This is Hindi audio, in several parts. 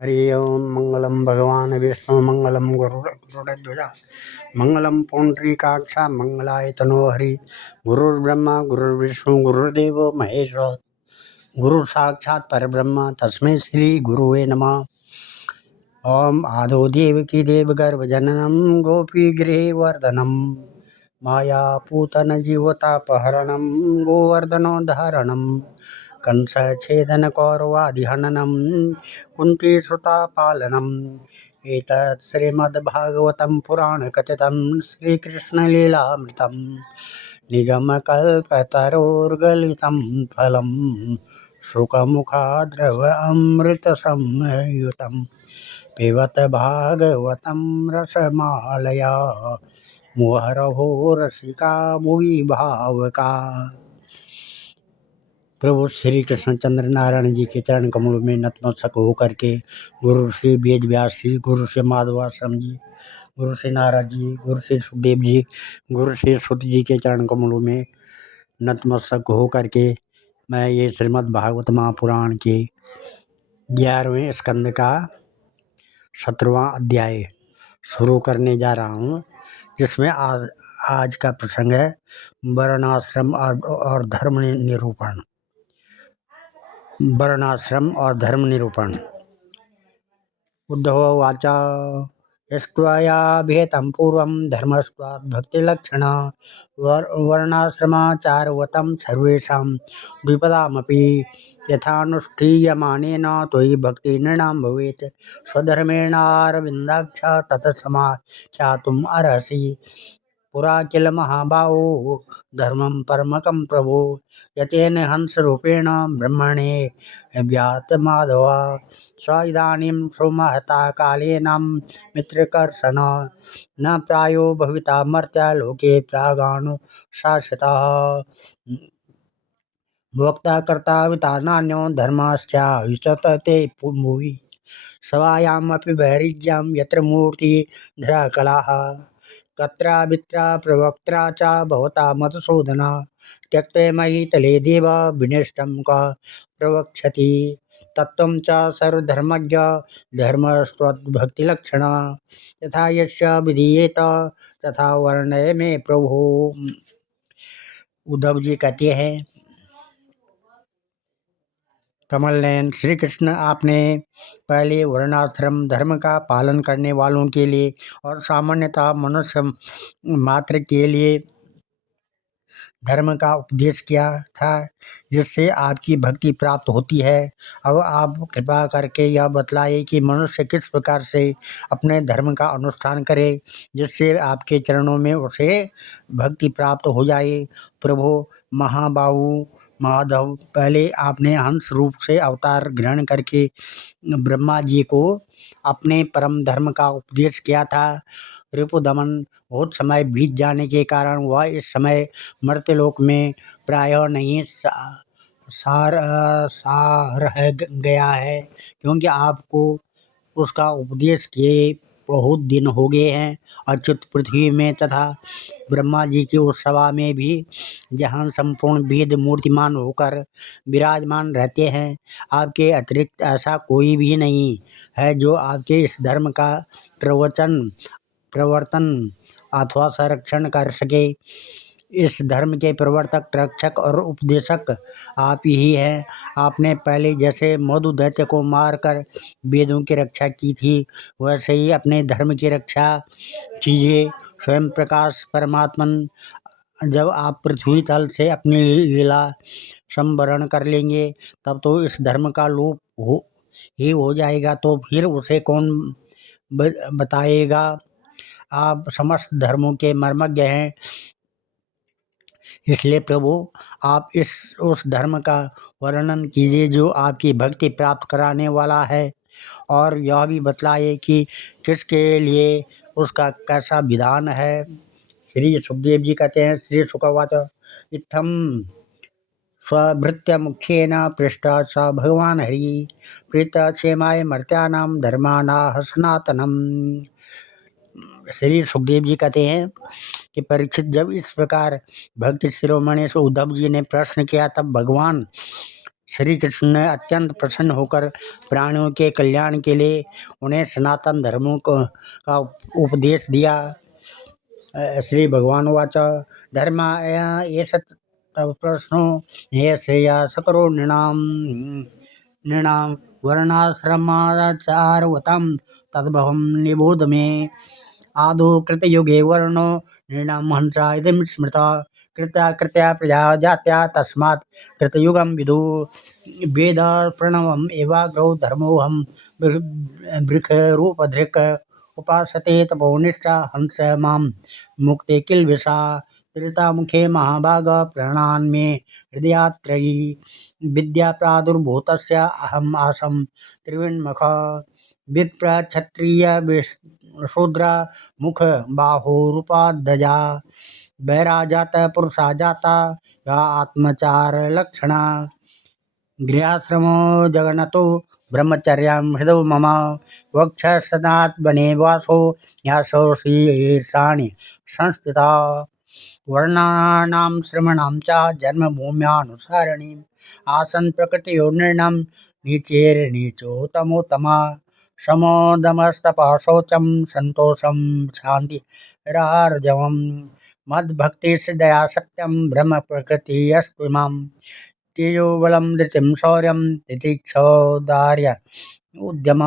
हरि ओम। मंगलम भगवान विष्णु मंगलम गुरुर्ध्वजा मंगलम पुंडरीकाक्षा मंगलाय तनो हरि। गुरुर्ब्रह्मा गुरुर्विष्णु गुरुर्देव महेश्वर गुरु साक्षात् परब्रह्म तस्मै श्री गुरुवे नमः। ओम आदो देवकी देवगर्भजननम गोपी गृहवर्धनम माया पूतन जीवतापहरणम गोवर्धनो धारणम कंस छेदन कौरवादिहननम कुंती सुता पालनम। एतत् श्रीमद्भागवतं पुराणकथितं श्रीकृष्णलीलामृतं निगमकल्पतरोर्गलितं फलं शुकमुखाद्रवमृतसंयुतं पिबत भागवतं रसमालया मुहुरहो रसिका भुवि भावुका। प्रभु श्री कृष्णचंद्र नारायण जी के चरण कमलों में नतमस्तक होकर के गुरु श्री वेद व्यास जी, गुरु श्री माधवाश्रम जी, गुरु श्री नारद जी, गुरु श्री सुखदेव जी, गुरु श्री सुत जी के चरण कमलों में नतमस्तक होकर के मैं ये श्रीमद् भागवत महापुराण के 11वें स्कंद का 17वां अध्याय शुरू करने जा रहा हूँ, जिसमें आज का प्रसंग है वर्णाश्रम और धर्म निरूपण। वर्णाश्रम और धर्म निरूपण। उद्धवोवाच यस्त्वयाभिहितं पूर्वं धर्मस्त्वात् भक्तिलक्षण वर्णाश्रमाचारवतं सर्वेषां द्विपदामपि यथानुष्ठीयमानेन त्वयि भक्तिर्नृणां भवेत् स्वधर्मेणारविन्दाक्ष तत्समाख्यातुम् अर्हसि। पुरा किल महाबाहो धर्मं परमकं प्रभो यतेन हंसरूपेण ब्रह्मणे व्यातमाधव स इदानीं सुमहता कालेन मित्रकर्षण न प्रायो भविता मर्त्य लोके प्रागानुशासितः भोक्ता कर्ता विता नान्यो धर्मश्चायुचते भुवि सभायामपि वैरिज्यं यत्र मूर्तिधरा कलाः कत्रा वित्रा प्रवक्त्रा च भवता मधुसूदन त्यक्ते महीतले देव विनिष्टं क प्रवक्षति तत्त्वं च सर्वधर्मज्ञ धर्मस्त्वद्भक्तिलक्षण यथा यस्य विधीयेत तथा वर्णय में प्रभु। उद्धव जी कहते हैं, कमल नयन श्री कृष्ण, आपने पहले वर्णाश्रम धर्म का पालन करने वालों के लिए और सामान्यतः मनुष्य मात्र के लिए धर्म का उपदेश किया था, जिससे आपकी भक्ति प्राप्त होती है। अब आप कृपा करके यह बतलाइए कि मनुष्य किस प्रकार से अपने धर्म का अनुष्ठान करे जिससे आपके चरणों में उसे भक्ति प्राप्त हो जाए। प्रभु महाबाहु माधव, पहले आपने हंस रूप से अवतार ग्रहण करके ब्रह्मा जी को अपने परम धर्म का उपदेश किया था। रिपुदमन बहुत समय बीत जाने के कारण वह इस समय मर्त्यलोक में प्रायः नहीं रह गया है, क्योंकि आपको उसका उपदेश किए बहुत दिन हो गए हैं। अच्युत पृथ्वी में तथा ब्रह्मा जी की उस सभा में भी जहाँ संपूर्ण वेद मूर्तिमान होकर विराजमान रहते हैं, आपके अतिरिक्त ऐसा कोई भी नहीं है जो आपके इस धर्म का प्रवर्तन अथवा संरक्षण कर सके। इस धर्म के प्रवर्तक, रक्षक और उपदेशक आप ही हैं। आपने पहले जैसे मधु दैत्य को मारकर वेदों की रक्षा की थी, वैसे ही अपने धर्म की रक्षा कीजिए। स्वयं प्रकाश परमात्मन जब आप पृथ्वी तल से अपनी लीला संवरण कर लेंगे, तब तो इस धर्म का लोप ही हो जाएगा, तो फिर उसे कौन बताएगा। आप समस्त धर्मों के मर्मज्ञ हैं, इसलिए प्रभु आप उस धर्म का वर्णन कीजिए जो आपकी भक्ति प्राप्त कराने वाला है, और यह भी बतलाइए कि किसके लिए उसका कैसा विधान है। श्री सुखदेव जी कहते हैं, श्री सुखवाच इत्थम स्वभृत्य मुख्येन पृष्ठ स भगवान हरि प्रीत क्षेमाय मर्त्यानां धर्मानाः सनातनम। श्री सुखदेव जी कहते हैं कि परीक्षित, जब इस प्रकार भक्ति शिरोमणि से उद्धव जी ने प्रश्न किया, तब भगवान श्री कृष्ण ने अत्यंत प्रसन्न होकर प्राणियों के कल्याण के लिए उन्हें सनातन धर्मों का उपदेश दिया। श्री भगवानुवाच धर्माय एष तव प्रश्नो हे श्रेया सकरो नृणां वर्णाश्रमाचारवतं तद्भवं निबोध मे। आदौ कृतयुगे वर्णो नृणां हंसा इति स्मृता कृत्या प्रजा जात्या तस्मात् कृतयुगं विदु। वेद प्रणवम् एवाग्रौ धर्मोऽहं वृक्षरूपधृक् उपासते तपोनिष्ठा हंस मां मुक्ते किल विषा। त्रितामुखे महाभाग प्राणान् मे हृदयात्रयी विद्या प्रादुर्भूतस्य अहम् आसं त्रिविन्मुख। विप्र क्षत्रिय शूद्र मुख बाहुरूपादजा वैराजात पुरुषा जाता या आत्मचार लक्षणा। गृहाश्रमो जगन्नाथो ब्रह्मचर्यं हृदौ मम वक्षसदात् वने वासो यासो शीर्षाणि संस्थिता। वर्णानां श्रमणां च जन्मभूम्यानुसारिणीम् आसन् प्रकृतियो नृणां नीचैर्नीचोत्तमोत्तमा। समोदमस्तपः शौचं सन्तोषं शान्तिरार्जवम् मद्भक्तिर्दया सत्यं ब्रह्म प्रकृतिस्तु इमाम्। तेजोबलं धृतिं शौर्यं तितिक्षौदार्य उद्यम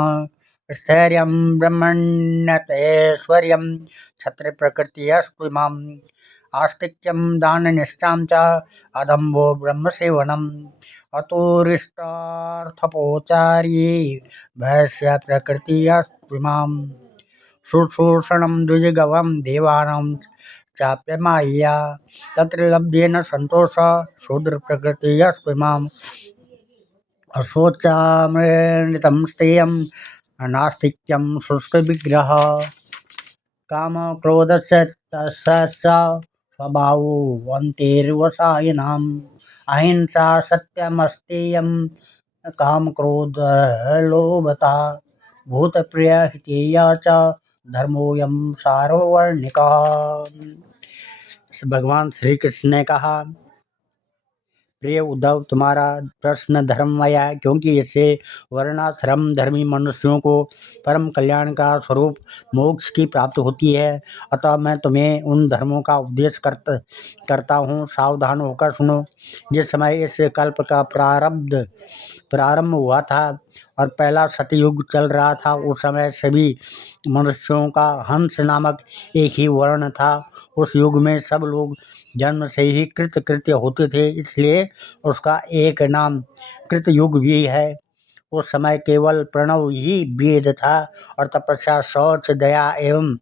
स्थैर्यं ब्रह्मण्यतैश्वर्यं क्षत्रियप्रकृतिस्तु इमाम्। आस्तिक्यं दाननिष्ठां च अदम्भो ब्रह्मसेवनम् अतोरिष्टार्थपोचार्ये भयस्य प्रकृतिस्तु इमाम्। शुश्रूषणं द्विजगवं देवानां चाप्यमाय्या तत्र लब्धेन सन्तोष शूद्रप्रकृतिस्तु इमाम्। अशोचामृतं स्तेयं नास्तिक्यं शुष्कविग्रह कामक्रोधस्य तस्य स्वभावोऽन्तेर्वसायिनाम्। अहिंसा सत्यमस्तेयं कामक्रोधलोभता भूतप्रियहितेया च धर्मोऽयं सार्ववर्णिकः। भगवान श्री कृष्ण ने कहा, प्रिय उद्धव, तुम्हारा प्रश्न धर्ममय है, क्योंकि इससे वर्णाश्रम धर्मी मनुष्यों को परम कल्याण का स्वरूप मोक्ष की प्राप्ति होती है। अतः मैं तुम्हें उन धर्मों का उपदेश करता हूँ। सावधान होकर सुनो। जिस समय इस कल्प का प्रारंभ हुआ था और पहला सतयुग चल रहा था, उस समय सभी मनुष्यों का हंस नामक एक ही वर्ण था। उस युग में सब लोग जन्म से ही कृत्य होते थे, इसलिए उसका एक नाम कृतयुग भी है। उस समय केवल प्रणव ही वेद था और तपस्या, शौच, दया एवं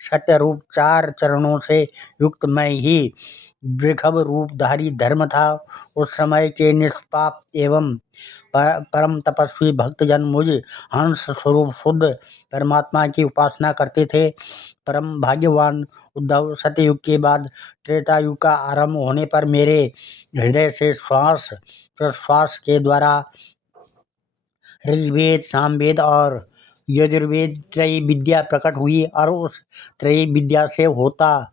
सत्य रूप 4 चरणों से युक्त मैं ही वृषभ रूपधारी धर्म था। उस समय के निष्पाप एवं परम तपस्वी भक्तजन मुझ हंस स्वरूप शुद्ध परमात्मा की उपासना करते थे। परम भाग्यवान उद्धव, सतयुग के बाद त्रेता युग का आरंभ होने पर मेरे हृदय से श्वास प्रश्वास के द्वारा ऋग्वेद, सामवेद और यजुर्वेद त्रयी विद्या प्रकट हुई और उस त्रयी विद्या से होता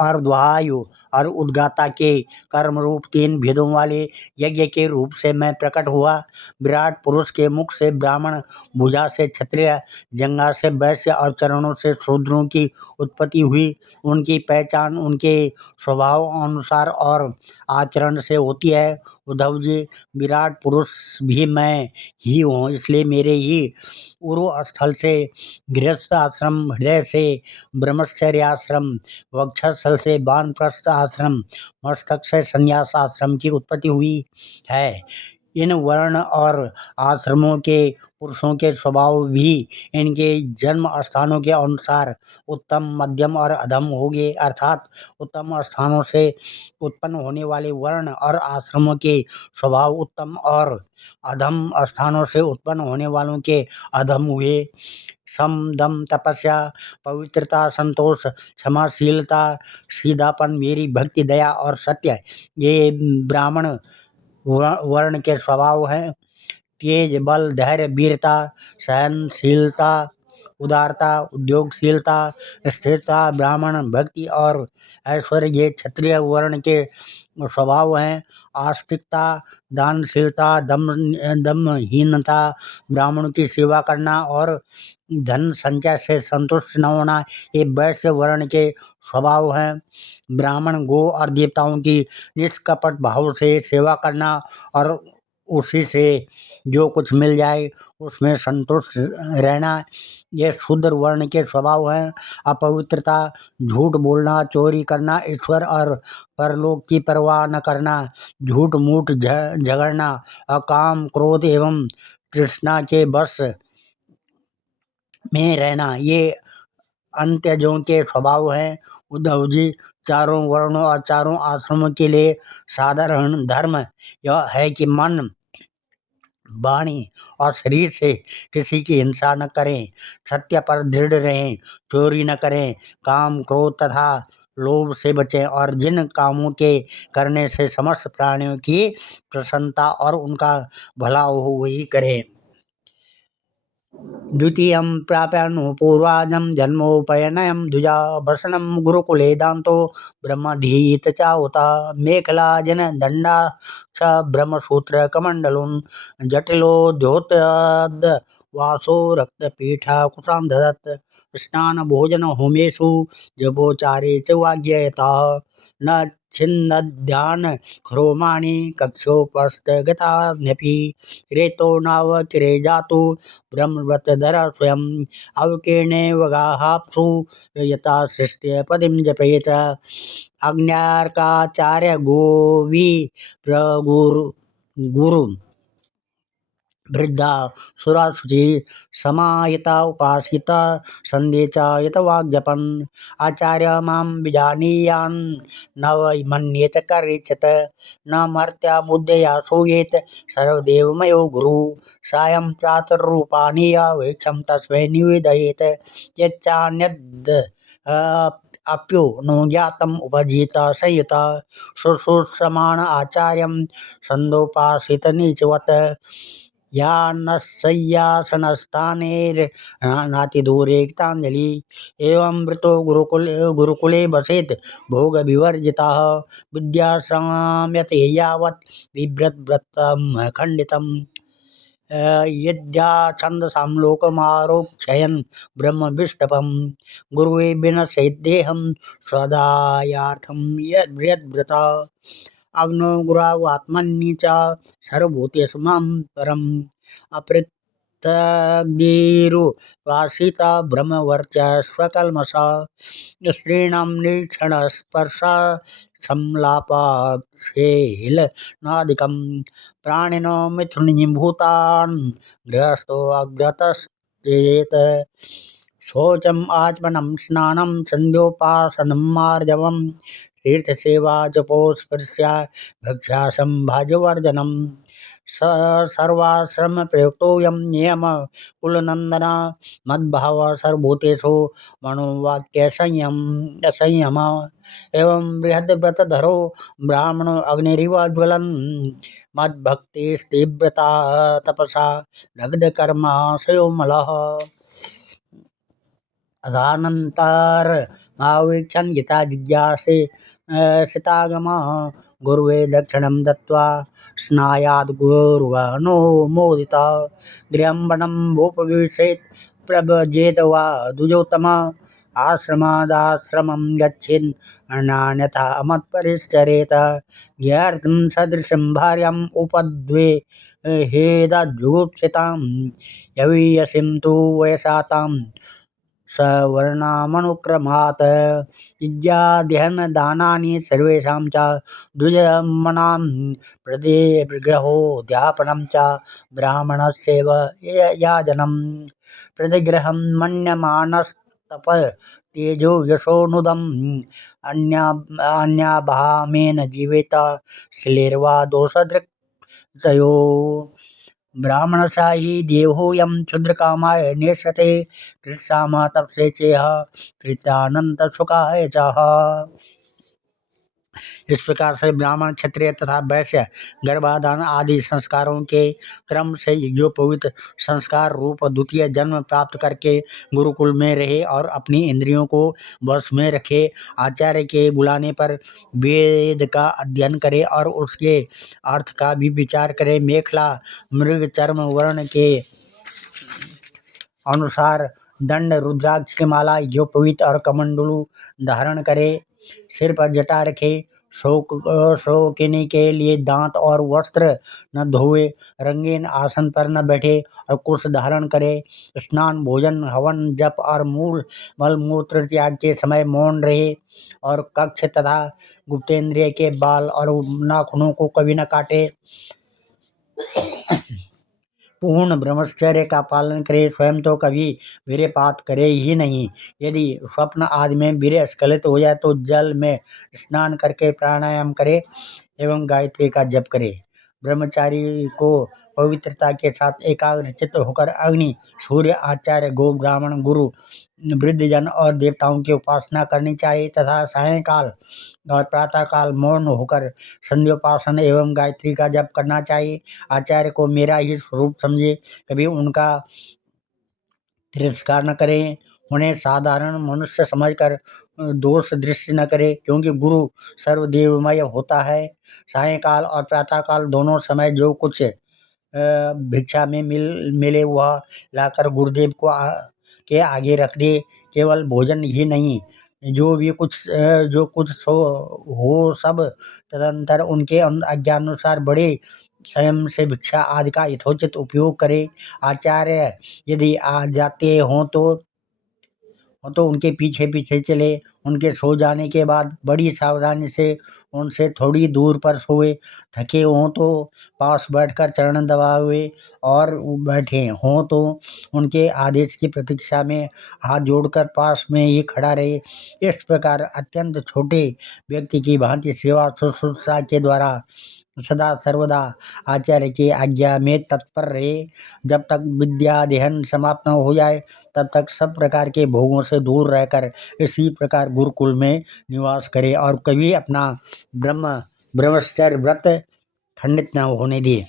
अर्धवायु और उद्गाता के कर्म रूप 3 भेदों वाले यज्ञ के रूप से मैं प्रकट हुआ। विराट पुरुष के मुख से ब्राह्मण, भुजा से क्षत्रिय, जंघा से वैश्य और चरणों से शूद्रों की उत्पत्ति हुई। उनकी पहचान उनके स्वभाव अनुसार और आचरण से होती है। उद्धव जी, विराट पुरुष भी मैं ही हूँ, इसलिए मेरे ही उरु स्थल से गृहस्थ आश्रम, हृदय से ब्रह्मचर्याश्रम, वक्षस्थल से वानप्रस्थ आश्रम, मस्तक से संन्यास आश्रम की उत्पत्ति हुई है। इन वर्ण और आश्रमों के पुरुषों के स्वभाव भी इनके जन्म स्थानों के अनुसार उत्तम, मध्यम और अधम होंगे। अर्थात उत्तम स्थानों से उत्पन्न होने वाले वर्ण और आश्रमों के स्वभाव उत्तम और अधम स्थानों से उत्पन्न होने वालों के अधम हुए। सम, दम, तपस्या, पवित्रता, संतोष, क्षमाशीलता, सीधापन, मेरी भक्ति, दया और सत्य ये ब्राह्मण वर्ण के स्वभाव हैं। तेज, बल, धैर्य, वीरता, सहनशीलता उदारता, उद्योगशीलता, स्थिरता ब्राह्मण भक्ति और ऐश्वर्य ये क्षत्रिय वर्ण के स्वभाव हैं। आस्तिकता, दानशीलता, दमहीनता, ब्राह्मणों की सेवा करना और धन संचय से संतुष्ट न होना ये वैश्य वर्ण के स्वभाव हैं। ब्राह्मण गो और देवताओं की निष्कपट भाव से सेवा करना और उसी से जो कुछ मिल जाए उसमें संतुष्ट रहना ये शूद्र वर्ण के स्वभाव हैं। अपवित्रता, झूठ बोलना, चोरी करना, ईश्वर और परलोक की परवाह न करना, झूठ मूठ झगड़ना, अकाम, क्रोध एवं तृष्णा के वश में रहना ये अंत्यजों के स्वभाव हैं। उद्धव जी, चारों वर्णों और चारों आश्रमों के लिए साधारण धर्म यह है कि मन, वाणी और शरीर से किसी की हिंसा न करें, सत्य पर दृढ़ रहें, चोरी न करें, काम, क्रोध तथा लोभ से बचें और जिन कामों के करने से समस्त प्राणियों की प्रसन्नता और उनका भला हो वही करें। द्वितीयं प्राप्यानुपूर्वाजं जन्मोपयनयं द्विजा भर्षणं गुरुकुले दान्तो ब्रह्मधीत चाहुत मेखलाजनदण्डा च ब्रह्मसूत्रकमण्डलुं जटिलोद्योतयद् वासो रक्तपीठकुशां ददत् स्नानभोजनहोमेषु जपोचारे च वाग्ययतः न छिन्दध्यान खरोमाणि कक्षोपस्थगतान्यपि रेतो नावकिरे जातु ब्रह्मव्रतधर स्वयं अवकीर्णे वगाहाप्सु यथा सृष्ट्य पदिं जपेत अग्न्यार्काचार्य गोवी प्रगुरु गुरु वृद्धा सुराशुचि समाहिता उपासिता संदेचा यतवाग्जपन् आचार्य मां विजानीयान् न वै मन्येत करिष्यत न मर्त्या बुद्धया सूयेत सर्वदेवमयो गुरु सायं प्रातरूपानीय वेक्षं तस्मै निवेदयेत् यच्चान्यद् अप्यो नो ज्ञातम् उपजित संयुत शुश्रूषमाण आचार्यं छन्दोपासित नीचवत् या न शय्यासनस्थानेर्नातिदूरे गीताञ्जलि एवं वृतो गुरुकुले वसेत् भोगविवर्जितः विद्यासंयते यावत् बिभ्रद्व्रतं खण्डितं यद्याच्छन्दसां लोकमारोक्षयन् ब्रह्मविष्टपं गुरुवे विनश्येद्देहं स्वदायार्थं यद्व्रता अग्नो गुरावात्मनि च सर्वभूतेषु मां परम् अपृथग्दिरुपासिता ब्रह्मवर्चस्वकल्मषा स्त्रीणां निरीक्षणस्पर्शा संलापाक्षेलनादिकं प्राणिनो मिथुनीभूतान् गृहस्थो अग्रतश्चेत् शौचम् आचमनं स्नानं सन्ध्योपासनं मार्जवं तीर्थसेवा जपोस्पृश्या भक्ष्यासं भाजवर्जनं सर्वाश्रमप्रयुक्तोऽयं नियम कुलनन्दन मद्भाव सर्वभूतेषु मनोवाक्यसंयम एवं बृहद्व्रतधरो ब्राह्मणो अग्निरिव ज्वलन् मद्भक्तिस्तीव्रता तपसा दग्धकर्माशयोमलः अदानन्तरमावीक्षन् गीता जिज्ञासे शितागमः गुरुवे दक्षिणं दत्त्वा स्नायाद् गुरुवनो मोदितः गृहं वनं वोपविशेत् प्रव्रजेत वा द्विजोत्तमः आश्रमादाश्रमं गच्छेन् नान्यथा मत्परिचरेत ज्ञार्थं सदृशं भार्याम् उपद्वेहेदजुगुप्सितां यवीयसीं तु वयसा तां सवर्णामनुक्रमात् विद्याध्ययनदानानि सर्वेषां च द्विजमनां प्रतिग्रहोऽध्यापनं च ब्राह्मणस्यैव याजनं प्रतिग्रहं मन्यमानस्तप तेजो यशोनुदम् अन्याभामेन जीवेत श्लेर्वा दोषदृक् तयो ब्राह्मणशाही देहोऽयं क्षुद्रकामाय नेष्यते कृत्साम तपसे चेह प्रीत्यानन्तसुखाय च इस प्रकार से ब्राह्मण, क्षत्रिय तथा वैश्य गर्भाधान आदि संस्कारों के क्रम से यज्ञोपवीत संस्कार रूप द्वितीय जन्म प्राप्त करके गुरुकुल में रहे और अपनी इंद्रियों को वश में रखे। आचार्य के बुलाने पर वेद का अध्ययन करे और उसके अर्थ का भी विचार करे। मेखला मृग चर्म वर्ण के अनुसार दंड, रुद्राक्ष की माला, यज्ञोपवीत और कमंडलू धारण करे। सिर पर जटा रखे। शौकिनी के लिए दांत और वस्त्र न धोए। रंगीन आसन पर न बैठे और कुश धारण करे। स्नान, भोजन, हवन, जप और मल मूत्र त्याग के समय मौन रहे और कक्ष तथा गुप्तेंद्रिय के बाल और नाखूनों को कभी न काटे। पूर्ण ब्रह्मचर्य का पालन करे। स्वयं तो कभी वीर्यपात करे ही नहीं। यदि स्वप्न आदि में वीर्य स्खलित हो जाए तो जल में स्नान करके प्राणायाम करे एवं गायत्री का जप करे। ब्रह्मचारी को पवित्रता के साथ एकाग्रचित्त होकर अग्नि, सूर्य, आचार्य, गो, ब्राह्मण, गुरु, वृद्धजन और देवताओं की उपासना करनी चाहिए तथा सायंकाल और प्रातःकाल मौन होकर संध्योपासन एवं गायत्री का जप करना चाहिए। आचार्य को मेरा ही स्वरूप समझे, कभी उनका तिरस्कार न करें। उन्हें साधारण मनुष्य समझकर दोष दृष्टि न करे, क्योंकि गुरु सर्वदेवमय होता है। सायंकाल और प्रातःकाल दोनों समय जो कुछ भिक्षा में मिले वह लाकर गुरुदेव को के आगे रख दे। केवल भोजन ही नहीं, जो कुछ सो हो सब तदंतर उनके आज्ञानुसार बड़े स्वयं से भिक्षा आदि का यथोचित उपयोग करे। आचार्य यदि आ जाते हों तो उनके पीछे पीछे चले। उनके सो जाने के बाद बड़ी सावधानी से उनसे थोड़ी दूर पर सोए। थके हों तो पास बैठकर चरण दबाए और बैठे हों तो उनके आदेश की प्रतीक्षा में हाथ जोड़कर पास में ही खड़ा रहे। इस प्रकार अत्यंत छोटे व्यक्ति की भांति सेवा शुश्रूषा के द्वारा सदा सर्वदा आचार्य की आज्ञा में तत्पर रहे। जब तक विद्याध्ययन समाप्त न हो जाए तब तक सब प्रकार के भोगों से दूर रहकर इसी प्रकार गुरुकुल में निवास करे और कभी अपना ब्रह्मचर्य व्रत खंडित न होने दे।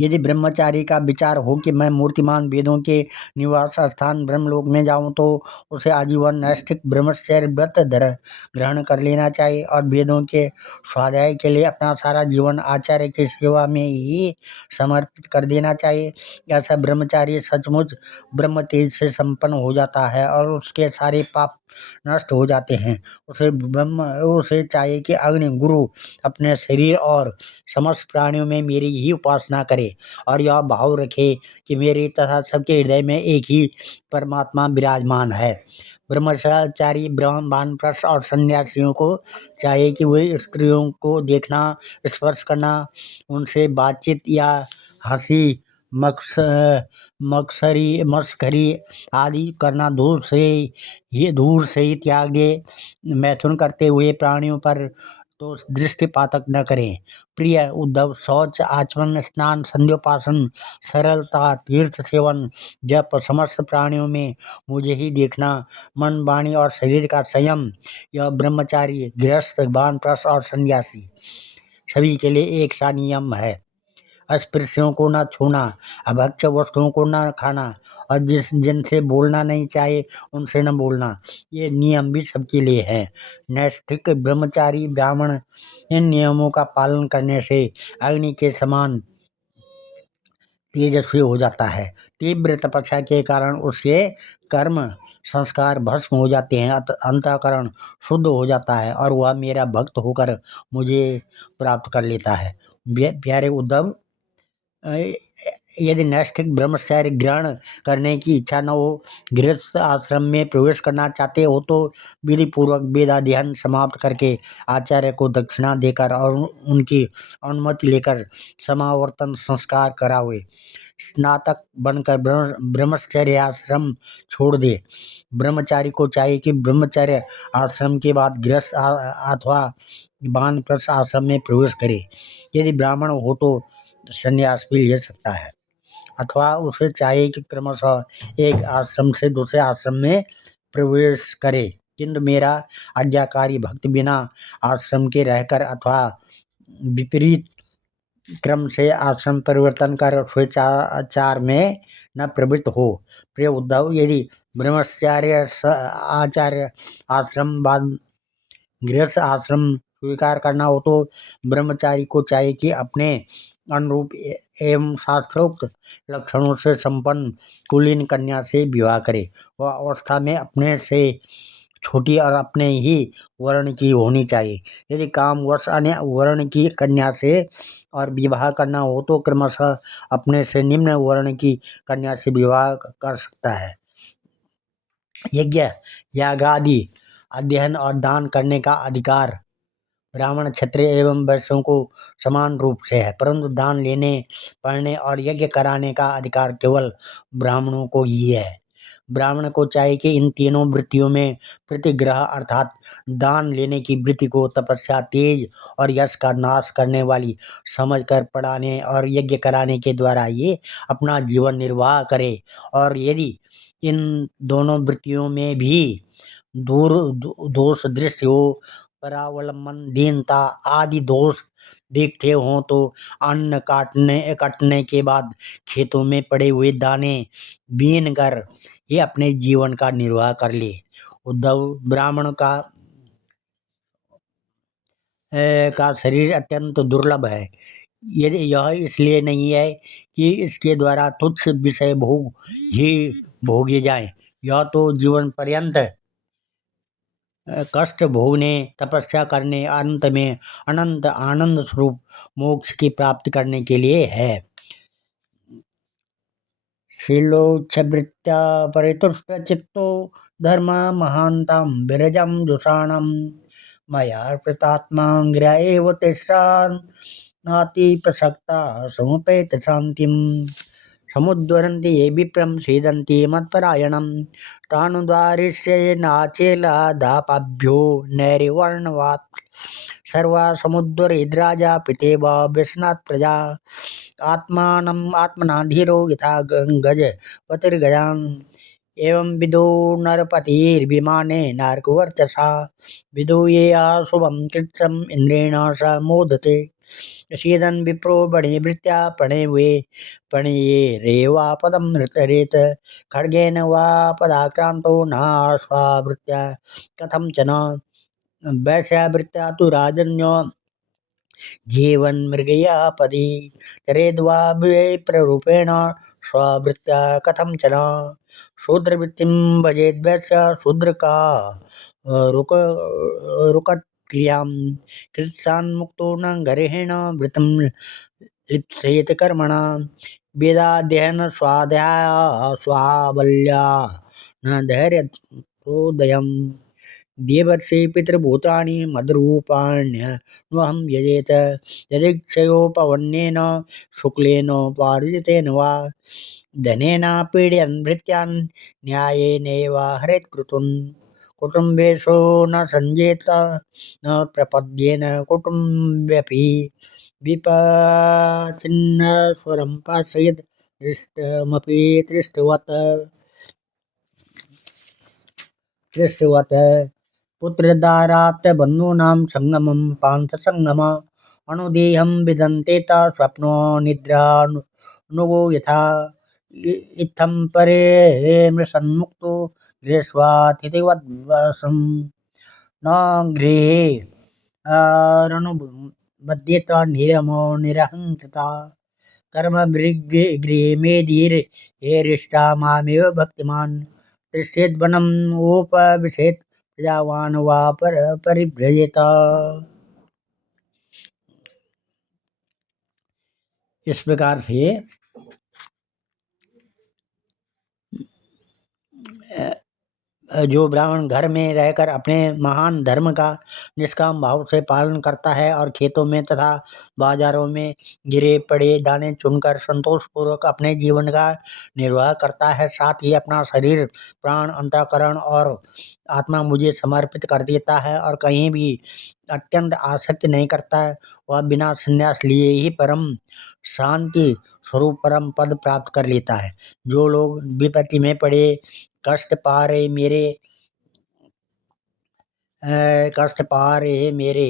यदि ब्रह्मचारी का विचार हो कि मैं मूर्तिमान वेदों के निवास स्थान ब्रह्मलोक में जाऊं तो उसे आजीवन नैष्ठिक ब्रह्मचर्य व्रत ग्रहण कर लेना चाहिए और वेदों के स्वाध्याय के लिए अपना सारा जीवन आचार्य की सेवा में ही समर्पित कर देना चाहिए। ऐसा ब्रह्मचारी सचमुच ब्रह्म तेज से संपन्न हो जाता है और उसके सारे पाप नष्ट हो जाते हैं। उसे चाहिए कि अग्नि गुरु अपने शरीर और समस्त प्राणियों में मेरी ही उपासना करे और यह भाव रखे कि मेरे तथा सबके हृदय में एक ही परमात्मा विराजमान है। ब्रह्मचारी ब्राह्मण, वानप्रस्थ और सन्यासियों को चाहिए कि वे स्त्रियों को देखना, स्पर्श करना, उनसे बातचीत या हंसी मस्खरी आदि करना दूर से ही त्याग दे। मैथुन करते हुए प्राणियों पर तो दृष्टिपातक न करें। प्रिय उद्धव, शौच, आचमन, स्नान, संध्योपासन, सरलता, तीर्थ सेवन, जप, समस्त प्राणियों में मुझे ही देखना, मन, वाणी और शरीर का संयम, यह ब्रह्मचारी, गृहस्थ, वानप्रस्थ और सन्यासी सभी के लिए एक सा नियम है। अस्पृश्यों को न छूना, अभक्ष्य वस्तुओं को न खाना और जिनसे बोलना नहीं चाहिए उनसे न बोलना, ये नियम भी सबके लिए है। नैष्ठिक ब्रह्मचारी ब्राह्मण इन नियमों का पालन करने से अग्नि के समान तेजस्वी हो जाता है। तीव्र तपस्या के कारण उसके कर्म संस्कार भस्म हो जाते हैं, अंतःकरण शुद्ध हो जाता है और वह मेरा भक्त होकर मुझे प्राप्त कर लेता है। प्यारे उद्धव, यदि नैष्ठिक ब्रह्मचर्य ग्रहण करने की इच्छा न हो, गृहस्थ आश्रम में प्रवेश करना चाहते हो तो विधि पूर्वक वेदाध्ययन समाप्त करके आचार्य को दक्षिणा देकर और उनकी अनुमति लेकर समावर्तन संस्कार करावे। स्नातक बनकर ब्रह्मचर्य आश्रम छोड़ दे। ब्रह्मचारी को चाहिए कि ब्रह्मचर्य आश्रम के बाद गृहस्थ अथवा वानप्रस्थ आश्रम में प्रवेश करे। यदि ब्राह्मण हो तो संन्यास भी ले सकता है अथवा उसे चाहिए कि क्रमशः एक आश्रम से दूसरे आश्रम में प्रवेश करे। किंतु मेरा आज्ञाकारी भक्त बिना आश्रम के रहकर अथवा विपरीत क्रम से आश्रम परिवर्तन कर स्वेच्छाचार में न प्रवृत्त हो। प्रिय उद्धव, यदि ब्रह्मचार्य आचार्य आश्रम बाद गृहस्थ आश्रम स्वीकार करना हो तो ब्रह्मचारी को चाहिए कि अपने अनुरूप एवं शास्त्रोक्त लक्षणों से संपन्न कुलीन कन्या से विवाह करे। वह अवस्था में अपने से छोटी और अपने ही वर्ण की होनी चाहिए। यदि कामवश अन्य वर्ण की कन्या से और विवाह करना हो तो क्रमशः अपने से निम्न वर्ण की कन्या से विवाह कर सकता है। यज्ञ यागादि अध्ययन और दान करने का अधिकार ब्राह्मण क्षत्रिय एवं वैश्यों को समान रूप से है, परंतु दान लेने पढ़ने और यज्ञ कराने का अधिकार केवल ब्राह्मणों को ही है। ब्राह्मण को चाहिए कि इन तीनों वृत्तियों में प्रतिग्रह अर्थात दान लेने की वृत्ति को तपस्या, तेज और यश का नाश करने वाली समझकर पढ़ाने और यज्ञ कराने के द्वारा ये अपना जीवन निर्वाह करे। और यदि इन दोनों वृत्तियों में भी दोष दृष्टि हो, परावलंबन, दीनता आदि दोष दिखते हों तो अन्न कटने के बाद खेतों में पड़े हुए दाने बीन कर ये अपने जीवन का निर्वाह कर ले। उद्धव, ब्राह्मण का शरीर अत्यंत दुर्लभ है। यदि यह इसलिए नहीं है कि इसके द्वारा तुच्छ विषय भोग ही भोगे जाए, यह तो जीवन पर्यंत कष्ट भोगने, तपस्या करने, अंत में अनंत आनंद स्वरूप मोक्ष की प्राप्ति करने के लिए है। शीलोच्छवृत्त्या परितुष्टचित्तो धर्म महान्तं विरजं जुषाणं मयार्पितात्मा गृह एव तिष्ठान् नाति प्रसक्ता समुपेत शान्तिम्। समुद्धरन्ति ये विप्रं सीदन्ति मत्परायणं तानुदारिष्ये नाचेलादापाभ्यो नैर्वर्णवात् सर्वा समुद्धरेद्राजा पितेव विश्वनाथ प्रजा आत्मानम् आत्मना धीरो यथा गजपतिर्गजान् एवं विदो नरपतिर्विमाने नारकवर्चसा विदो ये शुभं कृत्सम् इंद्रेण स मोदते सीदन विप्रो बणे वृत्त्या पणे वे पणे ये रेवा पदम रेत खड्गेन वा पदाक्रांतो न स्वावृत्त्या कथं च न वैश्यावृत्त्या तु राजन्यो जीवन मृगया पदी तरेद्वा विप्ररूपेण स्ववृत्त्या कथं च न शूद्रवृत्तिं भजेद्वैश्य शूद्र का रुकक्रियां कृत्सान्मुक्तो न गर्हेण वृत्तं लिप्सेत कर्मणा वेदाध्ययन स्वाध्याय स्वावल्या न धैर्योदयम् देवर्षि पितृभूतानि मद्रूपाण्यहं यजेत यदीक्षयोपवन्येन शुक्लेन पारिजितेन वा धनेन पीडयन् भृत्यान् न्यायेनैव हरेत् क्रतुन् कुटुम्बेषु न सञ्जेत न प्रपद्येन कुटुम्ब्यपि विपचिन्न स्वरं पार्शयेत् दृष्टमपि दृष्टवत् पुत्रदारात् बन्धूनां संगमं पान्थसंगम अणुदेहं विदन्ते स्वप्नो निद्रानुगो यथा इत्थं परे मृषन्मुक्तो गृहेष्वातिथिवद्वसं न गृहे रणुबध्येत निरमो निरहंकृता कर्म गृहे मेधीर हेरिष्टा मामेव भक्तिमान् तिष्ठेत् वनम् उपविशेत् प्रजावान् वा परिभ्रजेत। इस प्रकार से जो ब्राह्मण घर में रहकर अपने महान धर्म का निष्काम भाव से पालन करता है और खेतों में तथा बाजारों में गिरे पड़े दाने चुनकर संतोषपूर्वक अपने जीवन का निर्वाह करता है, साथ ही अपना शरीर, प्राण, अंतःकरण और आत्मा मुझे समर्पित कर देता है और कहीं भी अत्यंत आसक्ति नहीं करता है, वह बिना संन्यास लिए ही परम शांति स्वरूप परम पद प्राप्त कर लेता है। जो लोग विपत्ति में पड़े, कष्ट पा रहे, मेरे कष्ट पारे मेरे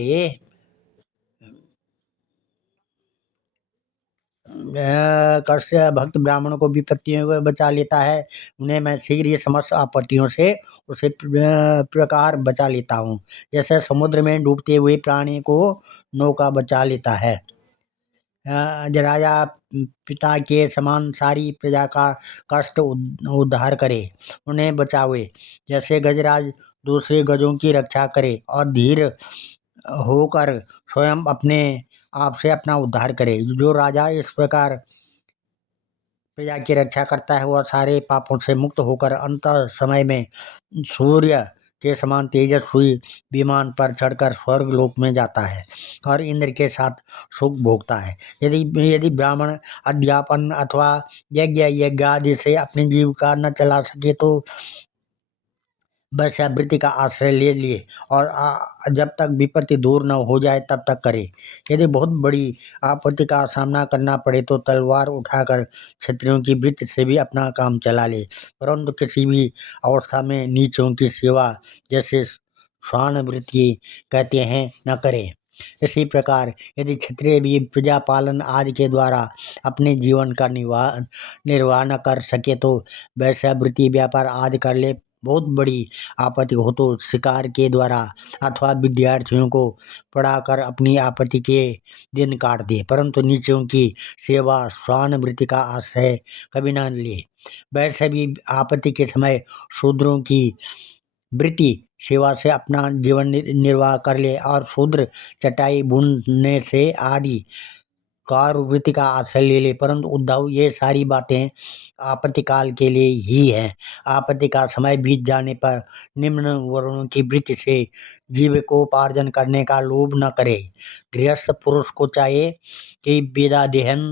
कष्ट भक्त ब्राह्मण को विपत्तियों को बचा लेता है, उन्हें मैं शीघ्र ही समस्त आपत्तियों से उसे प्रकार बचा लेता हूँ, जैसे समुद्र में डूबते हुए प्राणी को नौका बचा लेता है। राजा पिता के समान सारी प्रजा का कष्ट उद्धार करे, उन्हें बचावे, जैसे गजराज दूसरे गजों की रक्षा करे और धीर होकर स्वयं अपने आप से अपना उद्धार करे। जो राजा इस प्रकार प्रजा की रक्षा करता है वह सारे पापों से मुक्त होकर अंत समय में सूर्य के समान तेजस्वी विमान पर चढ़कर स्वर्ग लोक में जाता है और इंद्र के साथ सुख भोगता है। यदि यदि ब्राह्मण अध्यापन अथवा यज्ञ आदि से अपनी जीविका न चला सके तो वैश्यावृत्ति का आश्रय ले लिए और जब तक विपत्ति दूर न हो जाए तब तक करे। यदि बहुत बड़ी आपत्ति का सामना करना पड़े तो तलवार उठाकर क्षत्रियों की वृत्ति से भी अपना काम चला ले, परंतु किसी भी अवस्था में नीचों की सेवा, जैसे श्वान वृत्ति कहते हैं, न करे। इसी प्रकार यदि क्षत्रिय भी प्रजा पालन आदि के द्वारा अपने जीवन का निर्वाह न कर सके तो वैश्यावृत्ति व्यापार आदि कर ले। बहुत बड़ी आपत्ति हो तो शिकार के द्वारा अथवा विद्यार्थियों को पढ़ाकर अपनी आपत्ति के दिन काट दे, परंतु नीचों की सेवा श्वान वृत्ति का आश्रय कभी न ले। वैसे भी आपत्ति के समय शूद्रों की वृत्ति सेवा से अपना जीवन निर्वाह कर ले और शूद्र चटाई बुनने से आदि कार वृत्ति का आश्रय ले ले, परंतु उद्धव ये सारी बातें आपत्ति काल के लिए ही है। आपत्ति का समय बीत जाने पर निम्न वर्णों की वृत्ति से जीविकोपार्जन करने का लोभ न करे। गृहस्थ पुरुष को चाहिए कि वेदाध्ययन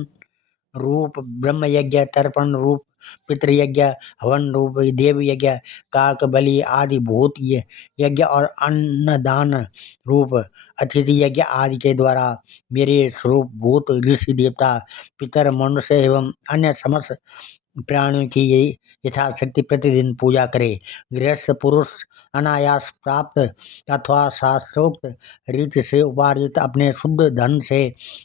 रूप ब्रह्म यज्ञ, तर्पण रूप पितृयज्ञ, हवन रूप देव यज्ञ, काक बलि आदि भूत यज्ञ और अन्नदान रूप अतिथि यज्ञ आदि के द्वारा मेरे स्वरूप भूत ऋषि देवता पितर मनुष्य एवं अन्य समस्त प्राणियों की यथाशक्ति प्रतिदिन पूजा करे। गृहस्थ पुरुष अनायास प्राप्त अथवा शास्त्रोक्त रीति से उपार्जित अपने शुद्ध धन से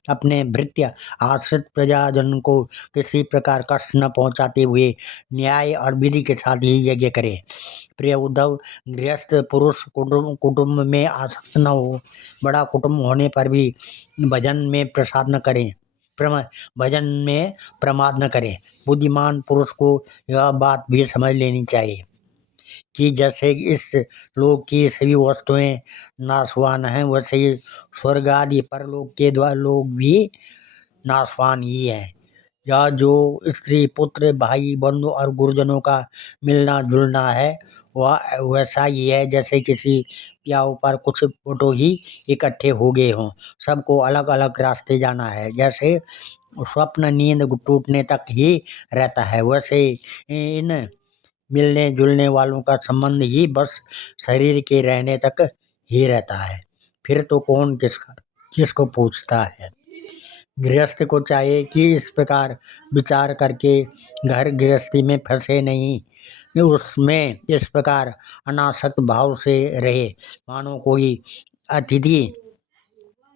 अपने भृत्य आश्रित प्रजाजन को किसी प्रकार कष्ट न पहुंचाते हुए न्याय और विधि के साथ ही यज्ञ करे। प्रिय उद्धव, गृहस्थ पुरुष कुटुंब में आसक्त न हो, बड़ा कुटुंब होने पर भी भजन में प्रसाद न करें, भजन में प्रमाद न करें। बुद्धिमान पुरुष को यह बात भी समझ लेनी चाहिए कि जैसे इस लोक की सभी वस्तुएं नाशवान हैं, वैसे ही स्वर्ग आदि परलोक के द्वार लोग भी नाशवान ही है। या जो स्त्री पुत्र भाई बंधु और गुरुजनों का मिलना जुलना है वह वैसा ही है जैसे किसी या ऊपर कुछ फोटो ही इकट्ठे हो गए हों, सबको अलग अलग रास्ते जाना है। जैसे स्वप्न नींद टूटने तक ही रहता है, वैसे इन मिलने जुलने वालों का संबंध ही बस शरीर के रहने तक ही रहता है, फिर तो कौन किसको पूछता है। गृहस्थ को चाहिए कि इस प्रकार विचार करके घर गृहस्थी में फंसे नहीं, उसमें इस प्रकार अनासक्त भाव से रहे मानो कोई अतिथि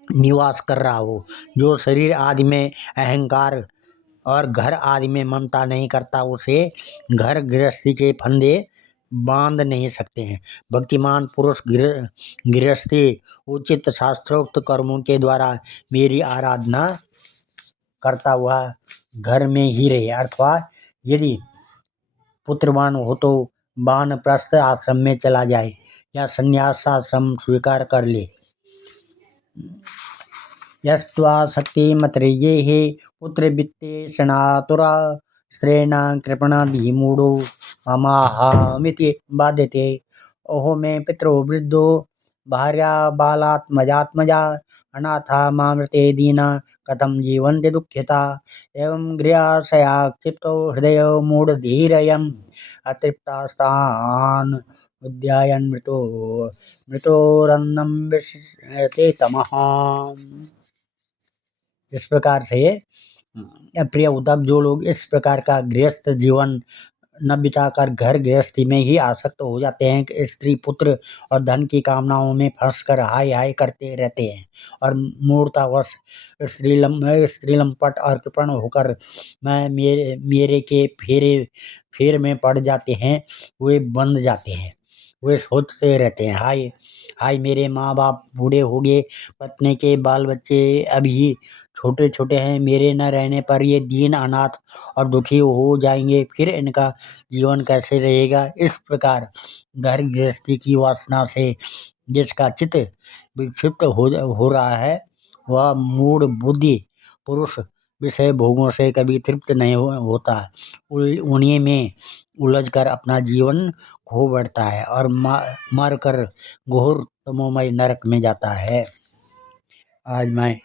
निवास कर रहा हो। जो शरीर आदि में अहंकार और घर आदि में ममता नहीं करता उसे घर गृहस्थी के फंदे बांध नहीं सकते हैं। भक्तिमान पुरुष गृहस्थी उचित शास्त्रोक्त कर्मों के द्वारा मेरी आराधना करता हुआ घर में ही रहे, अथवा यदि पुत्रवान हो तो वानप्रस्थ आश्रम में चला जाए या संन्यास आश्रम स्वीकार कर ले। यस्वा शक्ति मतरेये पुत्र वित्तेषणातुरा स्त्रेण कृपणाधिमूढ़ो ममाहामिति बाध्यते। ओहो मे पितरो वृद्धो भार्या बालात्मजात्मजा अनाथा मामृते दीना कथम जीवन्ति दुःखिता। एवं गृहाशया क्षिप्तो हृदय मूढ़धीरयम् अतृप्तास्तान् उद्यायन् मृतोरन्नं विशते तमः। इस प्रकार से प्रिय उद्धव, जो लोग इस प्रकार का गृहस्थ जीवन न बिताकर घर गृहस्थी में ही आसक्त हो जाते हैं कि स्त्री पुत्र और धन की कामनाओं में फंसकर हाय हाय करते रहते हैं और मूर्तावश स्त्रीलंपट और कृपण होकर मैं मेरे के फेर में पड़ जाते हैं। वे बंध जाते हैं। वे सोचते रहते हैं, हाय हाय मेरे माँ बाप बूढ़े हो गए, पत्नी के बाल बच्चे अभी छोटे छोटे हैं, मेरे न रहने पर ये दीन अनाथ और दुखी हो जाएंगे, फिर इनका जीवन कैसे रहेगा। इस प्रकार घर गृहस्थी की वासना से जिसका चित्त विक्षिप्त हो रहा है, वह मूढ़ बुद्धि पुरुष विषय भोगों से कभी तृप्त नहीं होता, उन्हीं में उलझकर अपना जीवन खो बैठता है और मर कर घोर तमोमय नरक में जाता है। आज मैं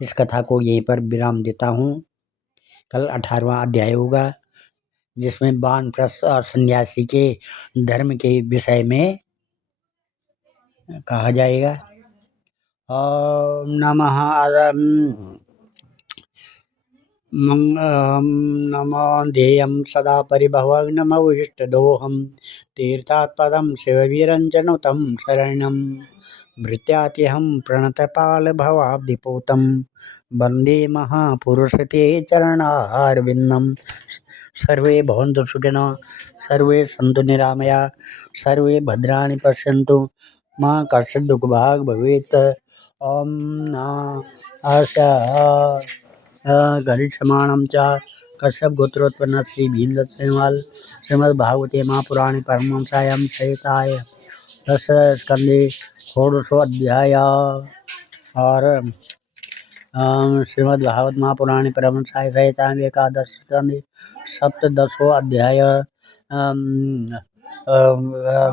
इस कथा को यहीं पर विराम देता हूँ। कल 18वां अध्याय होगा, जिसमें वानप्रस्थ और सन्यासी के धर्म के विषय में कहा जाएगा। ओम नमः नमो ध्येयं सदा परिभवग्नमविष्टदोहं तीर्थात्पदं शिववीरञ्जनुतं शरणं भृत्यात्यहं प्रणतपालभवाब्धिपूतं वन्दे महापुरुषते चरणारविन्दं। सर्वे भवन्तु सुखिनः, सर्वे सन्तु निरामया, सर्वे भद्राणि पश्यन्तु, मा कश्चित् दुःखभाग् भवेत्। ओम आशा गरिष्यमाणं च कश्यप गोत्रोत्पन्न श्री भीमदत्त श्रीमद्भागवते महापुराणे परमहंसायां संहितायां दशमस्कन्धे षोडशोऽध्याय। और श्रीमद्भागवत महापुराणे परमहंसायां संहितायां एकादश स्कन्धे सप्तदशोऽध्याय।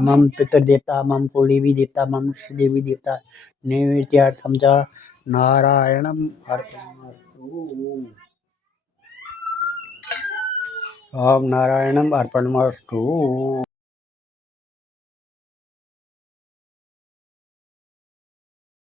मम पितृदेवता मम कुलदेवी देवता मम देवी देवता नैवेद्यार्थं च नारायणम् अर्पणमस्तु। ओम नारायणम् अर्पणमस्तु।